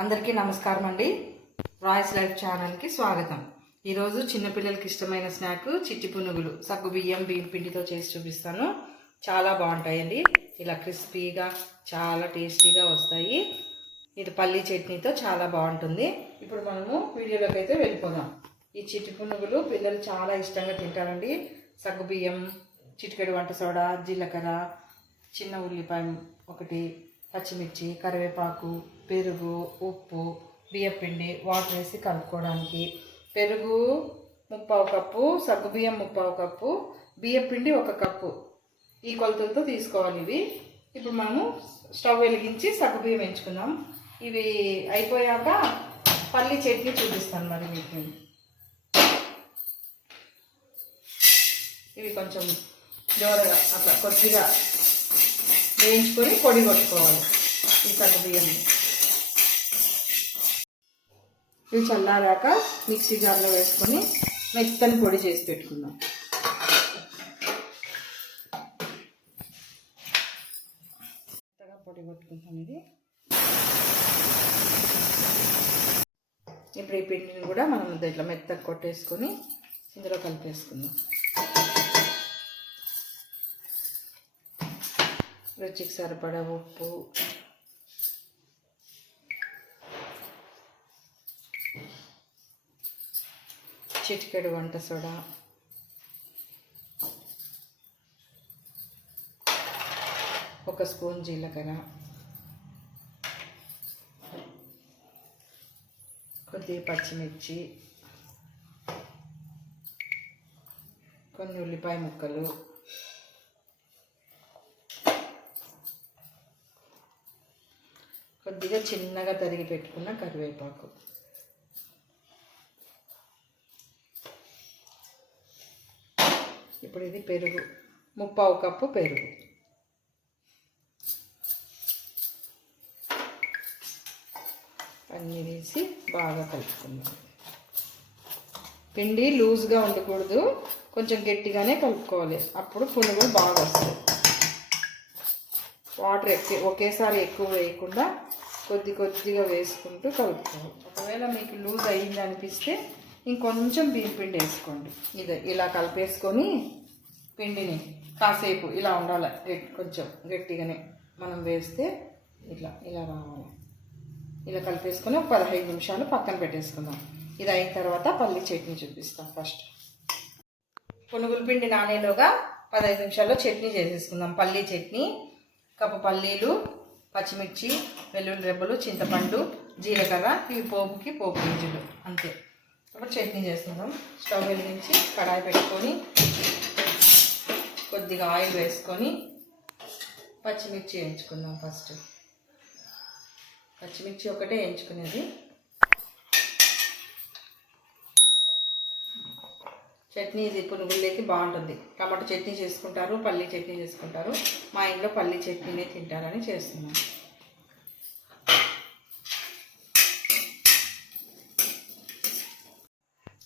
అందరికీ నమస్కారం అండి. రాయస్ లైఫ్ ఛానల్కి స్వాగతం. ఈరోజు చిన్నపిల్లలకి ఇష్టమైన స్నాక్ చిట్టి పునుగులు బియ్యం పిండితో చేసి చూపిస్తాను. చాలా బాగుంటాయండి. ఇలా క్రిస్పీగా చాలా టేస్టీగా వస్తాయి. ఇది పల్లీ చట్నీతో చాలా బాగుంటుంది. ఇప్పుడు మనము వీడియోలోకి అయితే వెళ్ళిపోదాం. ఈ చిట్టి పునుగులు పిల్లలు చాలా ఇష్టంగా తింటారండి. బియ్యం, చిటికెడు వంట సోడా, జీలకర్ర, చిన్న ఉల్లిపాయ ఒకటి, పచ్చిమిర్చి, కరివేపాకు, పెరుగు, ఉప్పు, బియ్యపిండి, వాటర్ వేసి కలుపుకోవడానికి. పెరుగు 1/4 కప్పు, సగ్గుబియ్యం 1/4 కప్పు, బియ్యపిండి 1 కప్పు, ఈ కొలతలతో తీసుకోవాలి ఇవి. ఇప్పుడు మనము స్టవ్ వెలిగించి సగ్గుబియ్యం ఎంచుకుందాం. ఇవి అయిపోయాక పల్లి చట్నీ చూపిస్తాను మరి మీకు. ఇవి కొంచెం జోరగా అట్లా కొద్దిగా వేయించుకొని పొడి కొట్టుకోవాలి ఈ సగ్గుబియ్యాన్ని. ఇవి చల్లారాక మిక్సీ జార్లో వేసుకొని మెత్తని పొడి చేసి పెట్టుకుందాం. మెత్తగా పొడి కొట్టుకుంటాం ఇది. ఇప్పుడు ఈ పిండిని కూడా మనం ఇట్లా మెత్తగా కొట్టేసుకొని ఇందులో కలిపేసుకుందాం. రుచికి సరిపడా ఉప్పు, చిటికెడు వంట సోడా, ఒక స్పూన్ జీలకర్ర, కొద్దిగా పచ్చిమిర్చి, కొన్ని ఉల్లిపాయ ముక్కలు, కొద్దిగా చిన్నగా తరిగి పెట్టుకున్న కరివేపాకు, ఇప్పుడు ఇది పెరుగు 1/4 కప్పు పెరుగు, అన్నీ వేసి బాగా కలుపుకుందాం. పిండి లూజ్గా ఉండకూడదు, కొంచెం గట్టిగానే కలుపుకోవాలి. అప్పుడు పునుగులు బాగా వస్తాయి. వాటర్ ఒకేసారి ఎక్కువ వేయకుండా కొద్దిగా వేసుకుంటూ కలుపుకోవాలి. ఒకవేళ మీకు లూజ్ అయ్యింది అనిపిస్తే ఇంకొంచెం బియ్యం పిండి వేసుకోండి. ఇలా కలిపేసుకొని పిండిని కాసేపు ఇలా ఉండాలి. కొంచెం గట్టిగానే మనం వేస్తే ఇలా రావాలి. ఇలా కలిపేసుకొని ఒక 15 నిమిషాలు పక్కన పెట్టేసుకుందాం. ఇది అయిన తర్వాత పల్లి చట్నీ చూపిస్తాం. ఫస్ట్ పునుగుల పిండి నానేలోగా 15 నిమిషాల్లో చట్నీ చేసేసుకుందాం. పల్లీ చట్నీ, కప్పు పల్లీలు, పచ్చిమిర్చి, వెల్లుల్లి రెబ్బలు, చింతపండు, జీలకర్ర, ఇవి పోపుకి పోపు గింజలు, అంతే. ఇప్పుడు చట్నీ చేసుకుందాం. స్టవ్ వెలిగించి కడాయి పెట్టుకొని కొద్దిగా ఆయిల్ వేసుకొని పచ్చిమిర్చి వేయించుకుందాం. ఫస్ట్ పచ్చిమిర్చి ఒకటే వేయించుకునేది. చట్నీ ఇది పునుగుల్లోకి బాగుంటుంది. టమాటో చట్నీ చేసుకుంటారు, పల్లీ చట్నీ చేసుకుంటారు. మా ఇంట్లో పల్లీ చట్నీనే తింటారని చేస్తున్నాం.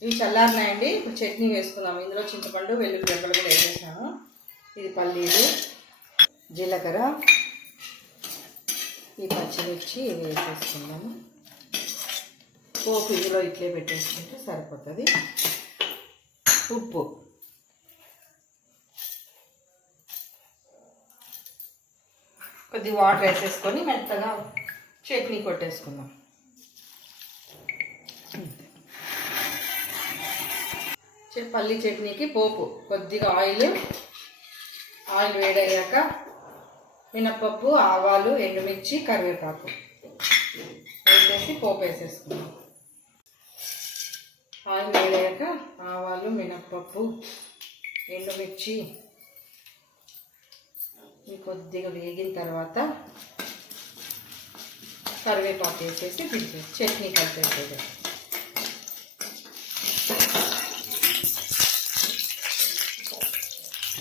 ఇవి చల్లారినాయండి. ఇప్పుడు చట్నీ వేసుకుందాం. ఇందులో చింతపండు, వెల్లుల్లి రెబ్బలు కూడా వేసేసాను. ఇది పల్లీలు, జీలకర్ర, ఈ పచ్చిమిర్చి వేసేసుకుందాము. పోపు ఇందులో ఇట్లే పెట్టేసుకుంటే సరిపోతుంది. ఉప్పు, కొద్ది వాటర్ వేసేసుకొని మెత్తగా చట్నీ కొట్టేసుకుందాం. పల్లి చట్నీకి పోపు కొద్దిగా ఆయిల్ వేడయ్యాక మినప్పప్పు, ఆవాలు, ఎండుమిర్చి, కరివేపాకు వేసేసి పోపు వేసేసుకుందాం. ఆయిల్ వేడయ్యాక ఆవాలు, మినప్పప్పు, ఎండుమిర్చి ఇవి కొద్దిగా వేగిన తర్వాత కరివేపాకు వేసేసి దించేసి చట్నీ కలిపేసేది.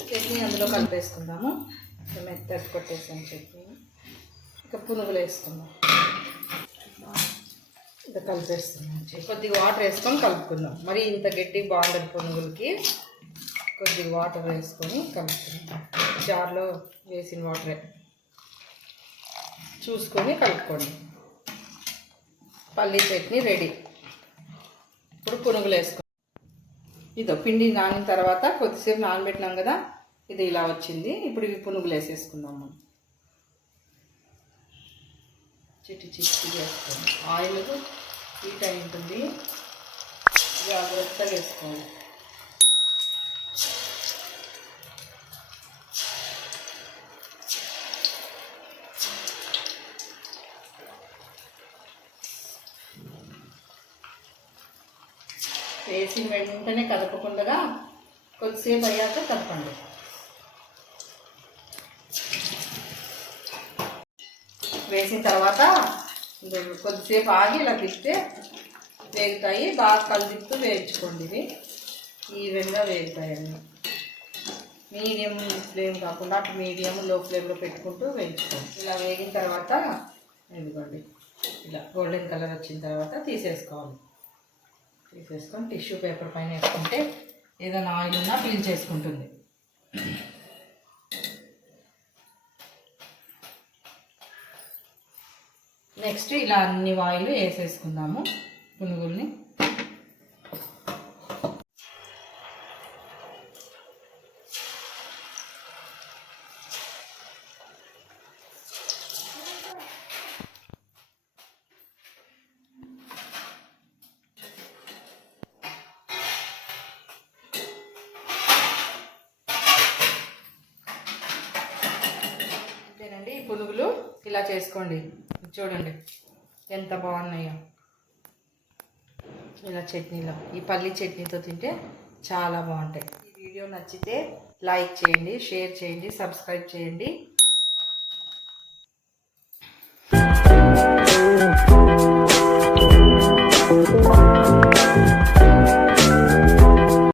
చట్నీ అందులో కలిపేసుకుందాము. మెత్తగా కొట్టేసాను చట్నీ. ఇక పునుగులు వేసుకుందాం. ఇక కలిపేస్తున్నాం. కొద్దిగా వాటర్ వేసుకొని కలుపుకుందాం. మరి ఇంత గట్టిగా బాగుంటుంది పునుగులకి. కొద్దిగా వాటర్ వేసుకొని కలుపుకుందాం. జార్లో వేసిన వాటరే చూసుకొని కలుపుకోండి. పల్లీ చట్నీ రెడీ. ఇప్పుడు పునుగులు వేసుకో. ఇదో పిండి నానిన తర్వాత కొద్దిసేపు నానబెట్టినాం కదా, ఇది ఇలా వచ్చింది. ఇప్పుడు ఇవి పునుగులు వేసేసుకుందాం. మనం చిట్టి చిట్టి వేసుకోండి. ఆయిల్ హీట్ అయి ఉంటుంది, జాగ్రత్తగా వేసుకోండి. వేసి వెంటనే కదపకుండా కొద్దిసేపు అయ్యాక కదపండి. వేసిన తర్వాత కొద్దిసేపు ఆగి ఇలా తిప్పితే వేగుతాయి. బాగా కలిపిస్తూ వేయించుకోండి. ఇవి ఈవెన్గా వేగుతాయండి. మీడియం ఫ్లేమ్ కాకుండా అటు మీడియం లో ఫ్లేమ్లో పెట్టుకుంటూ వేయించుకోండి. ఇలా వేగిన తర్వాత ఇదిగోండి, ఇలా గోల్డెన్ కలర్ వచ్చిన తర్వాత తీసేసుకోవాలి. తీసేసుకొని టిష్యూ పేపర్ పైన వేసుకుంటే ఏదైనా ఆయిల్ ఉన్నా పీల్చేసుకుంటుంది. నెక్స్ట్ ఇలా అన్ని ఆయిల్ వేసేసుకుందాము పునుగుల్ని. అంతేనండి, ఈ పునుగులు ఇలా చేసుకోండి. చూడండి ఎంత బాగున్నాయో. ఇలా చట్నీలో, ఈ పల్లి చట్నీతో తింటే చాలా బాగుంటాయి. ఈ వీడియో నచ్చితే లైక్ చేయండి, షేర్ చేయండి, సబ్స్క్రైబ్ చేయండి.